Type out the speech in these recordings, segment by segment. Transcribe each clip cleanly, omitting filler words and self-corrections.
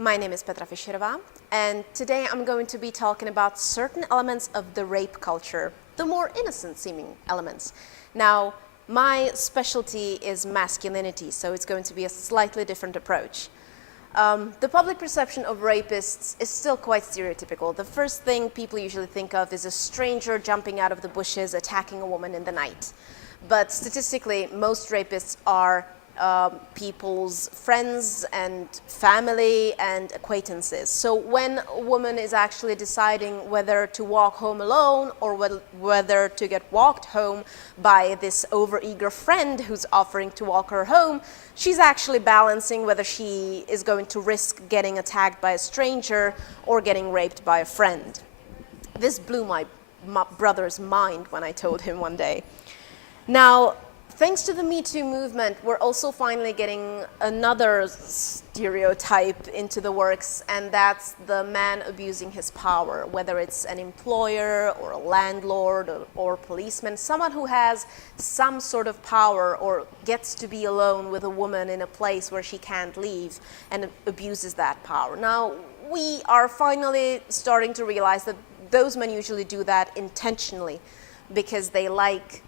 My name is Petra Fiserova, and today I'm going to be talking about certain elements of the rape culture, the more innocent-seeming elements. Now, my specialty is masculinity, so it's going to be a slightly different approach. The public perception of rapists is still quite stereotypical. The first thing people usually think of is a stranger jumping out of the bushes, attacking a woman in the night. But statistically, most rapists are people's friends and family and acquaintances. So when a woman is actually deciding whether to walk home alone or whether to get walked home by this overeager friend who's offering to walk her home, she's actually balancing whether she is going to risk getting attacked by a stranger or getting raped by a friend. This blew my brother's mind when I told him one day. Now, thanks to the Me Too movement, we're also finally getting another stereotype into the works, and that's the man abusing his power, whether it's an employer or a landlord or policeman, someone who has some sort of power or gets to be alone with a woman in a place where she can't leave and abuses that power. Now, we are finally starting to realize that those men usually do that intentionally because they like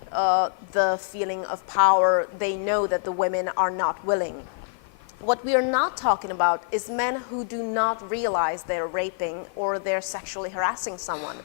the feeling of power. They know that the women are not willing. What we are not talking about is men who do not realize they're raping or they're sexually harassing someone.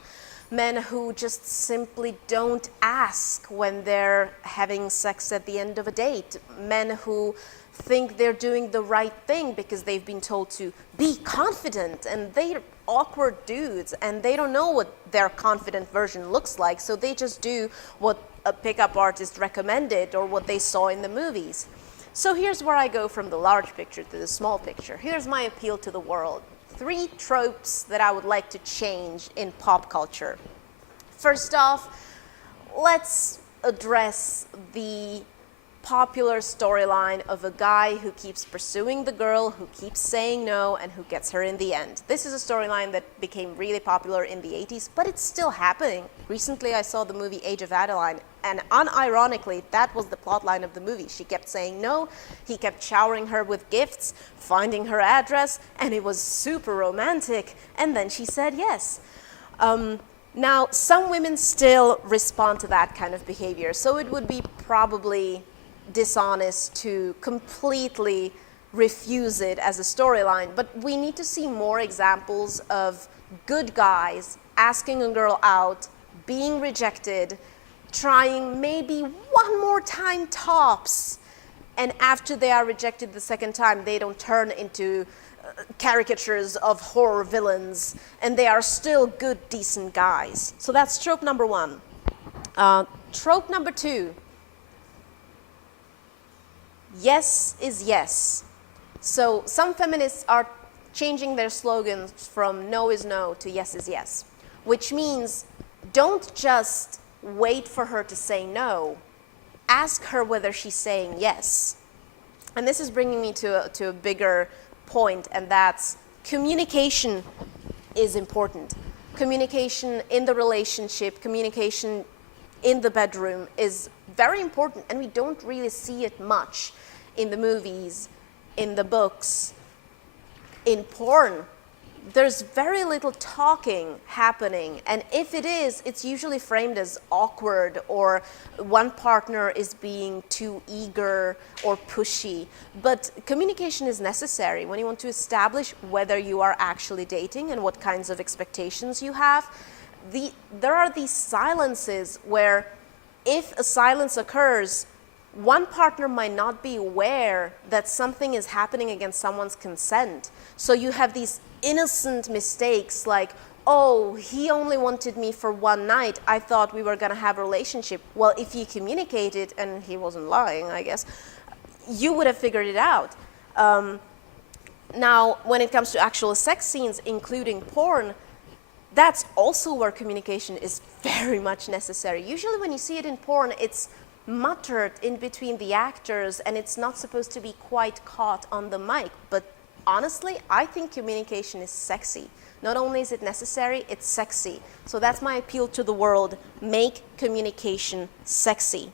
Men who just simply don't ask when they're having sex at the end of a date. Men who think they're doing the right thing because they've been told to be confident, and they're awkward dudes and they don't know what their confident version looks like, so they just do what a pickup artist recommended or what they saw in the movies. So here's where I go from the large picture to the small picture. Here's my appeal to the world. 3 tropes that I would like to change in pop culture. First off, let's address the popular storyline of a guy who keeps pursuing the girl, who keeps saying no, and who gets her in the end. This is a storyline that became really popular in the 80s, but it's still happening. Recently, I saw the movie Age of Adeline, and unironically, that was the plotline of the movie. She kept saying no, he kept showering her with gifts, finding her address, and it was super romantic, and then she said yes. Now, some women still respond to that kind of behavior, so it would be probably dishonest to completely refuse it as a storyline, but we need to see more examples of good guys asking a girl out, being rejected, trying maybe one more time tops, and after they are rejected the second time, they don't turn into caricatures of horror villains, and they are still good, decent guys. So that's trope number 1. Trope number 2. Yes is yes. So some feminists are changing their slogans from no is no to yes is yes, which means don't just wait for her to say no, ask her whether she's saying yes. And this is bringing me to a bigger point, and that's communication is important. Communication in the relationship, communication in the bedroom is very important, and we don't really see it much in the movies, in the books, in porn. There's very little talking happening, and if it is, it's usually framed as awkward, or one partner is being too eager or pushy. But communication is necessary when you want to establish whether you are actually dating and what kinds of expectations you have. There are these silences where if a silence occurs, one partner might not be aware that something is happening against someone's consent. So you have these innocent mistakes like, oh, he only wanted me for one night. I thought we were going to have a relationship. Well, if you communicated, and he wasn't lying, I guess, you would have figured it out. Now, when it comes to actual sex scenes, including porn, that's also where communication is very much necessary. Usually when you see it in porn, it's muttered in between the actors, and it's not supposed to be quite caught on the mic. But honestly, I think communication is sexy. Not only is it necessary, it's sexy. So that's my appeal to the world. Make communication sexy.